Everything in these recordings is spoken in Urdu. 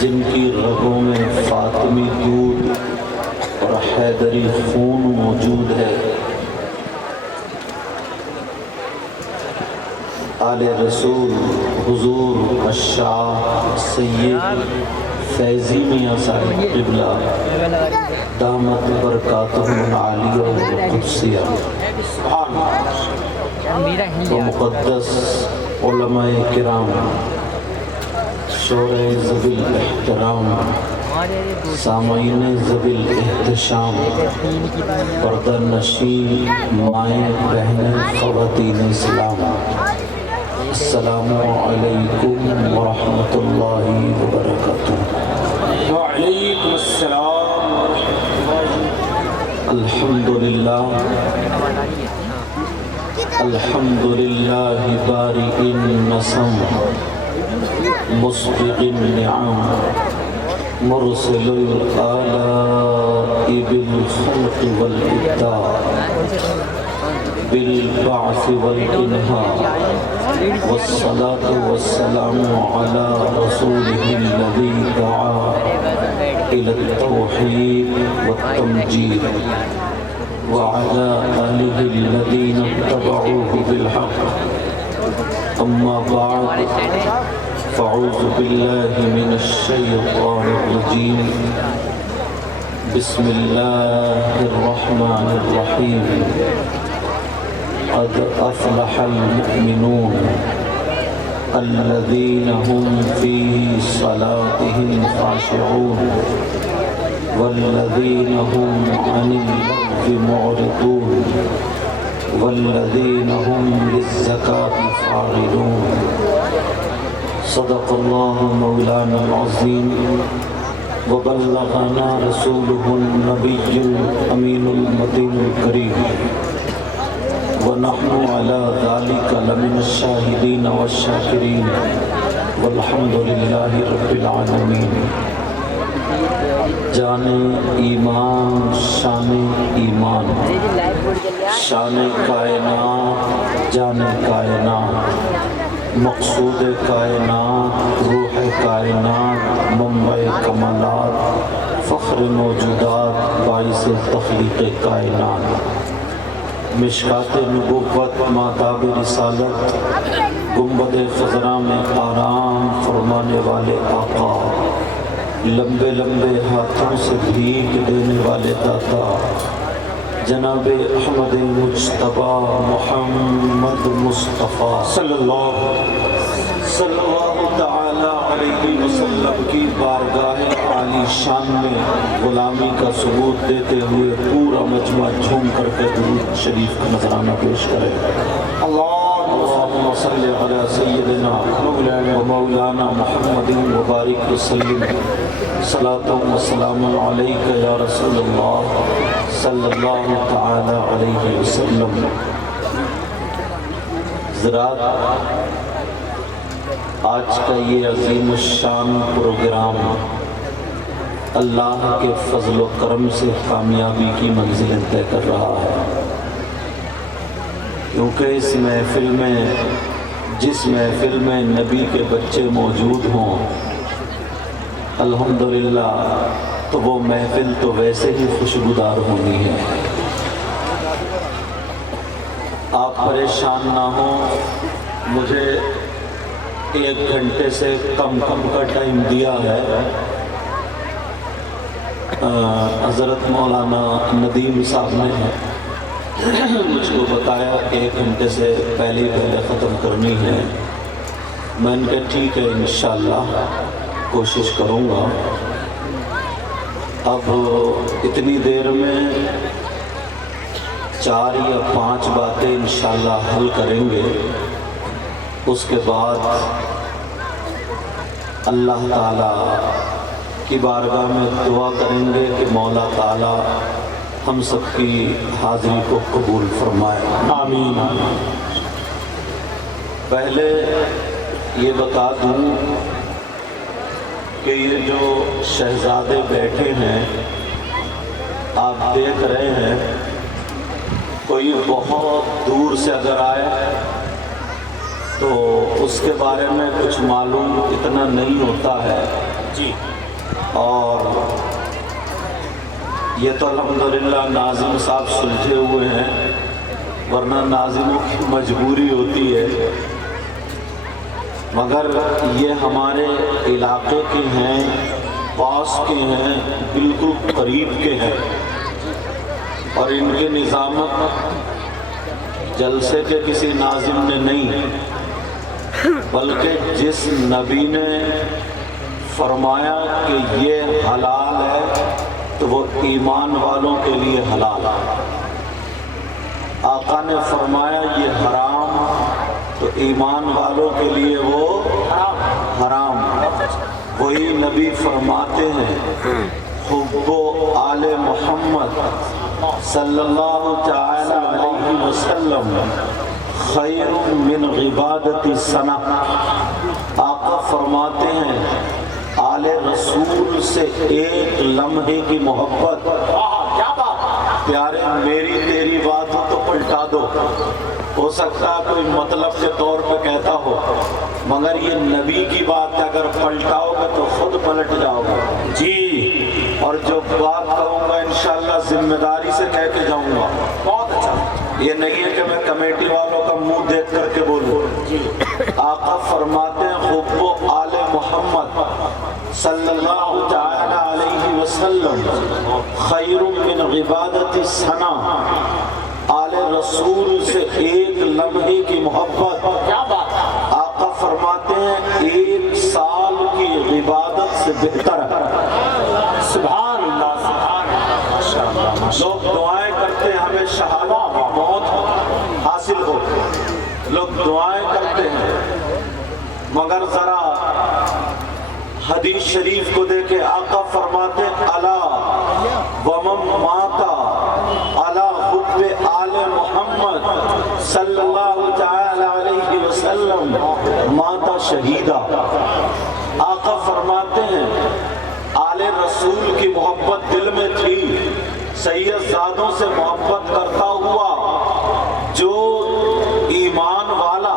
جن کی رگوں میں فاطمی دودھ اور حیدری خون موجود ہے، آل رسول حضور الشاہ سید فیضی میاں صاحب قبلہ دامت برکاتہم العالیہ والقدسیہ و مقدس علماء کرام، شورے ذوی الاحترام، سامعین ذوی الاحتشام، پردہ نشین مائیں بہنیں خواتین اسلام، السلام علیکم ورحمۃ اللہ وبرکاتہ۔ وعلیکم السلام ورحمۃ اللہ۔ الحمدللہ الحمدللہ بارئ النسم مسبغ النعم مرسل الآلاء بالخلق والإبداع بالبعث والإنهاء، والصلاة والسلام على رسوله الذي دعا إلى التوحيد والتمجيد، وعلى آله الذين اتبعوه بالحق، أما بعد فأعوذ بالله من الشيطان الرجيم، بسم الله الرحمن الرحيم، قد أفلح المؤمنون الذين هم في صلاتهم خاشعون والذين هم عن اللغو معرضون والذين هم للزكاة فاعلون۔ صدق اللہ مولانا العظیم وبلغنا رسوله النبی الامین المتین الکریم، ونحن على ذلك لمن الشاہدین والشاکرین، والحمد للہ رب العالمین۔ جان ایمان شان ایمان، شان کائنات جان کائنات، مقصود کائنات روح کائنات، منبع کمالات، فخر موجودات، باعث تخلیق کائنات، مشکات نبوت، ماتاب رسالت، گنبد خضراء میں آرام فرمانے والے آقا، لمبے لمبے ہاتھوں سے بھیک دینے والے داتا، جناب احمد مجتبیٰ محمد مصطفیٰ صلی اللہ تعالی علیہ وسلم کی بارگاہ عالی شان میں غلامی کا ثبوت دیتے ہوئے پورا مجمع جھوم کر کے درود شریف کا نذرانہ پیش کرے۔ اللہم صلی علی سیدنا و مولانا محمد وبارک وسلم، صلاۃ و سلام علیک یا رسول اللہ صلی اللہ تعالی علیہ وسلم۔ حضرات، آج کا یہ عظیم الشان پروگرام اللہ کے فضل و کرم سے کامیابی کی منزلیں طے کر رہا ہے، کیونکہ اس محفل میں جس محفل میں نبی کے بچے موجود ہوں، الحمدللہ تو وہ محفل تو ویسے ہی خوشگوار ہونی ہے۔ آپ پریشان نہ ہوں، مجھے 1 گھنٹے سے کم کا ٹائم دیا ہے۔ حضرت مولانا ندیم صاحب نے مجھ کو بتایا کہ 1 گھنٹے سے پہلے ختم کرنی ہے۔ میں نے کہا ٹھیک ہے، انشاءاللہ کوشش کروں گا۔ اب اتنی دیر میں 4 یا 5 باتیں انشاءاللہ حل کریں گے، اس کے بعد اللہ تعالیٰ کی بارگاہ میں دعا کریں گے کہ مولا تعالیٰ ہم سب کی حاضری کو قبول فرمائے، آمین۔ پہلے یہ بتا دوں کہ یہ جو شہزادے بیٹھے ہیں آپ دیکھ رہے ہیں، کوئی بہت دور سے اگر آئے تو اس کے بارے میں کچھ معلوم اتنا نہیں ہوتا ہے، جی اور یہ تو الحمدللہ ناظم صاحب سلجھے ہوئے ہیں، ورنہ ناظموں کی مجبوری ہوتی ہے، مگر یہ ہمارے علاقے کے ہیں، پاس کے ہیں، بالکل قریب کے ہیں، اور ان کے نظامت جلسے کے کسی ناظم نے نہیں، بلکہ جس نبی نے فرمایا کہ یہ حلال ہے تو وہ ایمان والوں کے لیے حلال ہے، آقا نے فرمایا یہ حرام تو ایمان والوں کے لیے وہ حرام، وہی نبی فرماتے ہیں حب آل محمد صلی اللہ تعالی علیہ وسلم خیر من عبادت سنہ، آقا فرماتے ہیں آل رسول سے ایک لمحے کی محبت، پیارے میری تیری بات ہو تو پلٹا دو، ہو سکتا ہے کوئی مطلب کے طور پہ کہتا ہو، مگر یہ نبی کی بات ہے، اگر پلٹاؤ گے تو خود پلٹ جاؤ گے جی، اور جو بات کہوں گا انشاءاللہ ذمہ داری سے کہہ کے جاؤں گا، بہت اچھا، یہ نہیں ہے کہ میں کمیٹی والوں کا منہ دیکھ کر کے بولوں، آقا فرماتے ہیں حب آل محمد صلی اللہ تعالی علیہ وسلم خیر من عبادت سنہ، آل رسول سے ایک لمحے کی محبت، آقا فرماتے ہیں ایک سال کی عبادت سے بہتر ہے، سبحان اللہ سبحان اللہ، لوگ دعائیں کرتے ہیں ہمیں شہادت کی موت حاصل ہو، لوگ دعائیں کرتے ہیں، مگر ذرا حدیث شریف کو دیکھے، آقا فرماتے الا ومن ماتا علی حب آل محمد صلی اللہ تعالی علیہ وسلم ماتا شہیدہ، آقا فرماتے ہیں آل رسول کی محبت دل میں تھی، سید زادوں سے محبت کرتا ہوا جو ایمان والا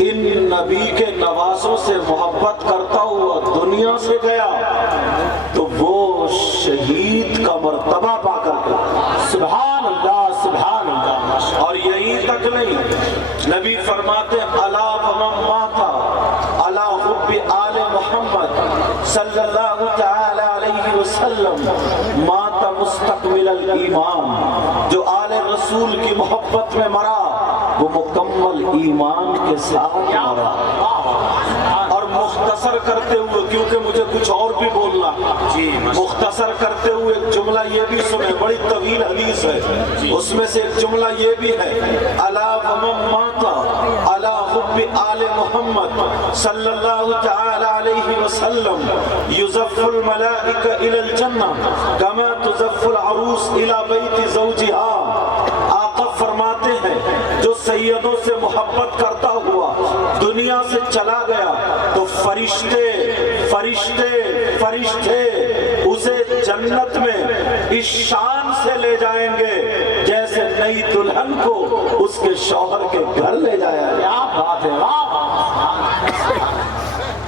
ان نبی کے نوازوں سے محبت کرتا ہوا دنیا سے گیا تو وہ شہید کا مرتبہ پا کر کے، سبحان اللہ سبحان اللہ، اور یہیں تک نہیں، نبی فرماتے الا ومن ماتا علی حب آل محمد صلی اللہ تعالی علیہ وسلم مات مستقبل الایمان، جو آل رسول کی محبت میں مرا وہ مکمل ایمان کے ساتھ مرا، اور مختصر کرتے ہوئے، کیونکہ مجھے کچھ اور بھی بولنا، مختصر کرتے ہوئے ایک جملہ یہ بھی سنیں، بڑی طویل حدیث ہے، اس میں سے ایک جملہ یہ بھی ہے الا ومن ماتا علی حب آل محمد صلی اللہ تعالی علیہ وسلم یزف الملائکہ الی الجنہ کما تزف العروس الی بیت زوجہا، آقا فرماتے ہیں جو سیدوں سے محبت کرتا ہوا دنیا سے چلا گیا تو فرشتے فرشتے فرشتے اسے جنت میں اس شان سے لے جائیں گے جیسے نئی دلہن کو اس کے شوہر کے گھر لے جایا، کیا بات ہے،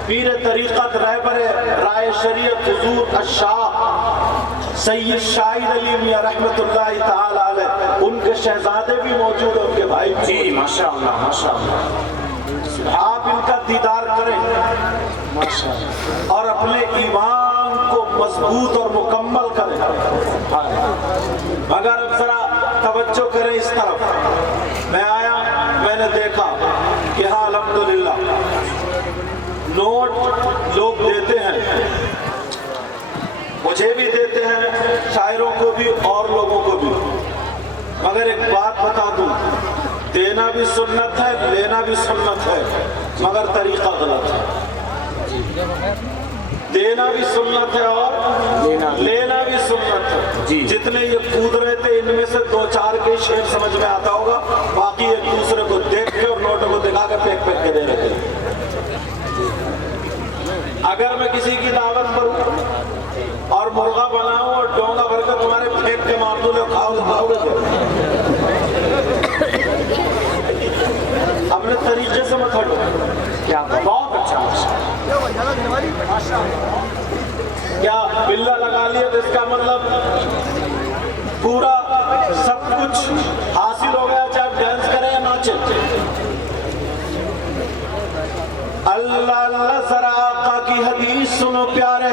پیر طریقت رہبر رائے شریعت حضور الشاہ سید شاہد علی میاں رحمت اللہ تعالی علیہ، ان کے شہزادے بھی موجود ہیں، ان کے بھائی جی ماشاءاللہ ماشاءاللہ، آپ ان کا دیدار کریں اور اپنے ایمان کو مضبوط اور مکمل کریں، مگر ذرا توجہ کریں اس طرف، میں آیا میں نے دیکھا کہ ہاں الحمدللہ نوٹ لوگ دیتے ہیں، مجھے بھی دیتے ہیں، شاعروں کو بھی اور لوگوں کو بھی، مگر ایک بات بتا دوں، دینا بھی سنت ہے لینا بھی سنت ہے، مگر طریقہ غلط ہے، دینا بھی سنت ہے اور لینا بھی سنت ہے، جتنے یہ کود رہے تھے ان میں سے دو چار کے شعر سمجھ میں آتا ہوگا، باقی ایک دوسرے کو دیکھ کے اور نوٹوں کو دکھا کے پھینک پھینک کے دے رہے تھے، اگر میں کسی کی دعوت کروں اور مرغا بناؤں اور ڈونگا بھر کر تمہارے پھینک کے مار دوں کھاؤ گے، اپنے طریقے سے مت ہٹو، کیا بہت اچھا، کیا بلا لگا لیا تو اس کا مطلب پورا سب کچھ حاصل ہو گیا، چاہے ڈانس کریں یا ناچیں؟ اللہ اللہ ذرا آقا کی حدیث سنو پیارے،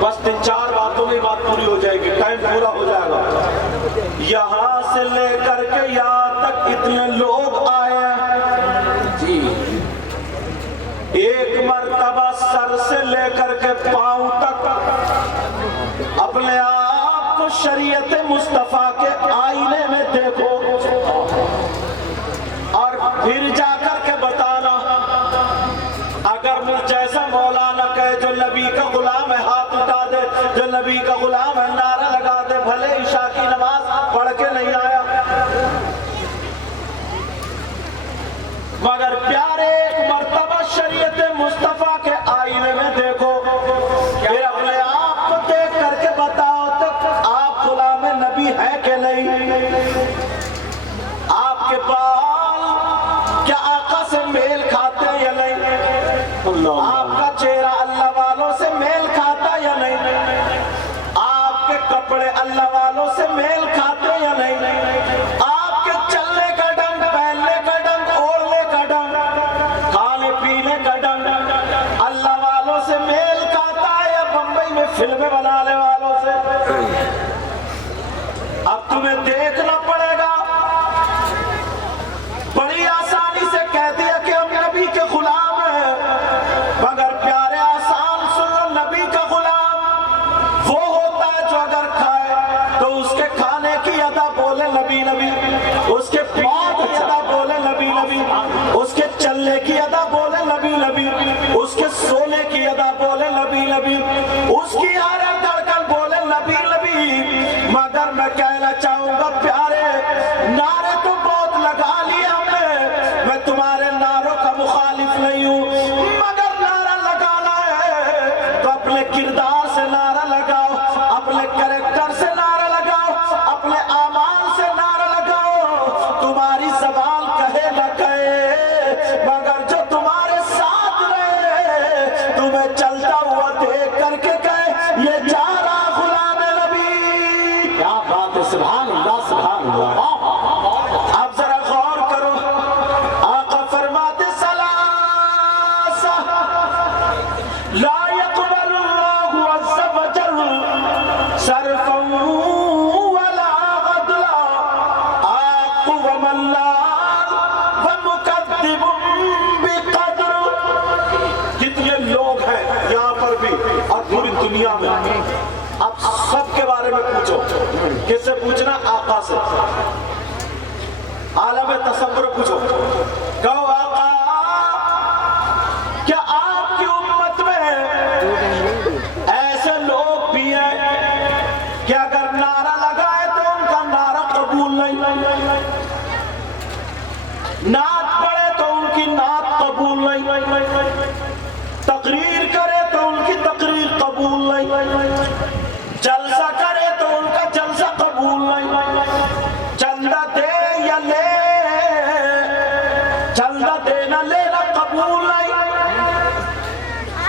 بس 3-4 باتوں میں بات پوری ہو جائے گی، ٹائم پورا ہو جائے گا۔ یہاں سے لے کر کے یہاں تک اتنے لوگ آئے جی، ایک مرتبہ سر سے لے کر کے پاؤں تک اپنے آپ کو شریعت مصطفیٰ کے آئینے میں دیکھو اور پھر جا کر کے بتانا۔ اگر مجھ جیسا مولانا کہے جو نبی کا غلام ہے ہاتھ اٹھا دے، جو نبی کا غلام ہے نعرہ لگا دے، بھلے عشاء کی نماز پڑھ کے نہیں آیا، مگر پیارے ایک مرتبہ شریعت مصطفیٰ کے آئینے میں دیکھو، پھر اپنے آپ کو دیکھ کر کے بتاؤ تو آپ غلام نبی ہے کہ نہیں؟ آپ کے بال کیا آقا سے میل کھاتے یا نہیں؟ آپ کا چہرہ اللہ والوں سے میل کھاتا یا نہیں؟ آپ کے کپڑے اللہ والوں سے میل کھاتے یا نہیں؟ آپ کے چلنے کا ڈنگ، پہننے کا ڈنگ، اوڑھنے کا ڈنگ، کھانے پینے کا ڈنگ اللہ والوں سے میل کھاتا ہے یا بمبئی میں فلمیں بنانے والوں سے؟ اب تمہیں دیکھنا پڑے گا۔ بڑی آسانی سے کہہ دیا کہ ہم نبی کے غلام ہیں، مگر پیارے آسان سنو، نبی کا غلام وہ ہوتا ہے جو اگر کھائے تو اس کے کھانے کی ادا بولے نبی نبی، اس کے پینے کی ادا بولے نبی نبی، اس کے چلنے کی ادا بولے نبی نبی، اس کے سونے کی ادا بولے نبی نبی، اس کی ہر دھڑکن بولے نبی نبی۔ مگر میں کہنا چاہوں گا پیارے، نعرے تو بہت لگا لیے ہم نے، میں تمہارے نعروں کا مخالف نہیں ہوں، مگر نعرہ لگانا ہے تو اپنے کردار سے نعرہ لگاؤ، اپنے کریکٹر سے نعرہ لگاؤ، اپنے اعمال سے نعرہ لگاؤ۔ تمہاری زبان کہے نہ کہے، مگر جو تمہارے ساتھ رہے تمہیں چلتا ہوا دیکھ کر کے کہے یہ جا رہا غلام نبی۔ کیا بات ہے، سبحان اللہ سبحان اللہ۔ اب ذرا غور کرو، آقا فرماتے ثلاثہ لا يقبل اللہ عز وجل صرفا ولا غدلا، آق وملال ومکذب بقدر۔ جتنے لوگ ہیں یہاں پر بھی اور پوری دنیا میں، اب سب کے بارے میں پوچھو، کس سے پوچھنا؟ آقا سے۔ عالم تصور پوچھو، کہو آقا کیا آپ کی امت میں ایسے لوگ بھی ہیں کہ اگر نعرہ لگائے تو ان کا نعرہ قبول نہیں، نعت پڑھے تو ان کی نعت قبول نہیں، تقریر کرے تو ان کی تقریر قبول نہیں، جلسہ کرے تو ان کا جلسہ قبول نہیں، چندہ دے یا لے، چندہ دینا لینا قبول نہیں،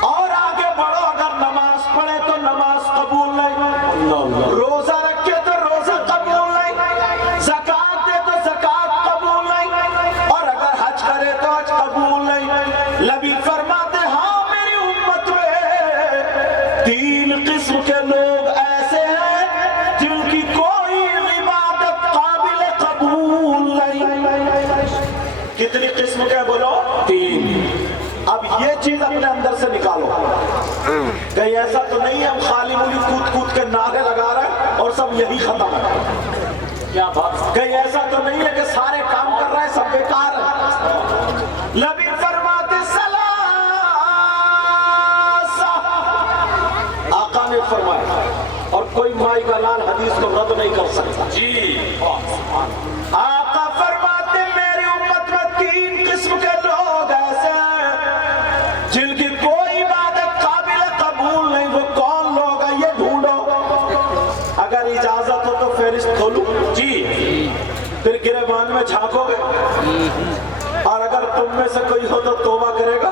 اور آگے بڑھو اگر نماز پڑھے تو نماز قبول نہیں، روزہ رکھے تو روزہ قبول نہیں، زکوٰۃ دے تو زکوٰۃ قبول نہیں، اور اگر حج کرے تو حج قبول نہیں۔ نبی فرماتے ہاں میری امت میں 3 قسم کے لوگ ایسے ہیں جن کی کوئی عبادت قابل قبول نہیں۔ کتنی قسم کے بولو؟ 3۔ اب یہ چیز اپنے اندر سے نکالو، کہیں ایسا تو نہیں ہے ہم خالی مولی کود کود کے نعرے لگا رہے ہیں اور سب یہی ختم ہے؟ کیا بات؟ کہیں ایسا تو نہیں ہے کہ سارے کام کر رہے ہیں سب بیکار ہے؟ نبی فرماتے ثلاثہ، آقا نے فرمایا، اور کوئی مائی کا لال حدیث کو رد نہیں کر سکتا جی۔ آقا فرماتے میری امت میں 3 قسم کے لوگ ایسے ہیں جن کی کوئی عبادت قابل قبول نہیں۔ وہ کون لوگ ہیں یہ ڈھونڈو، اگر اجازت ہو تو فہرست کھولوں جی، پھر گریبان میں جھانکو گے، اور اگر تم میں سے کوئی ہو تو توبہ کرے گا۔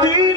3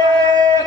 1,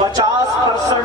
50%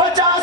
50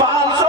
500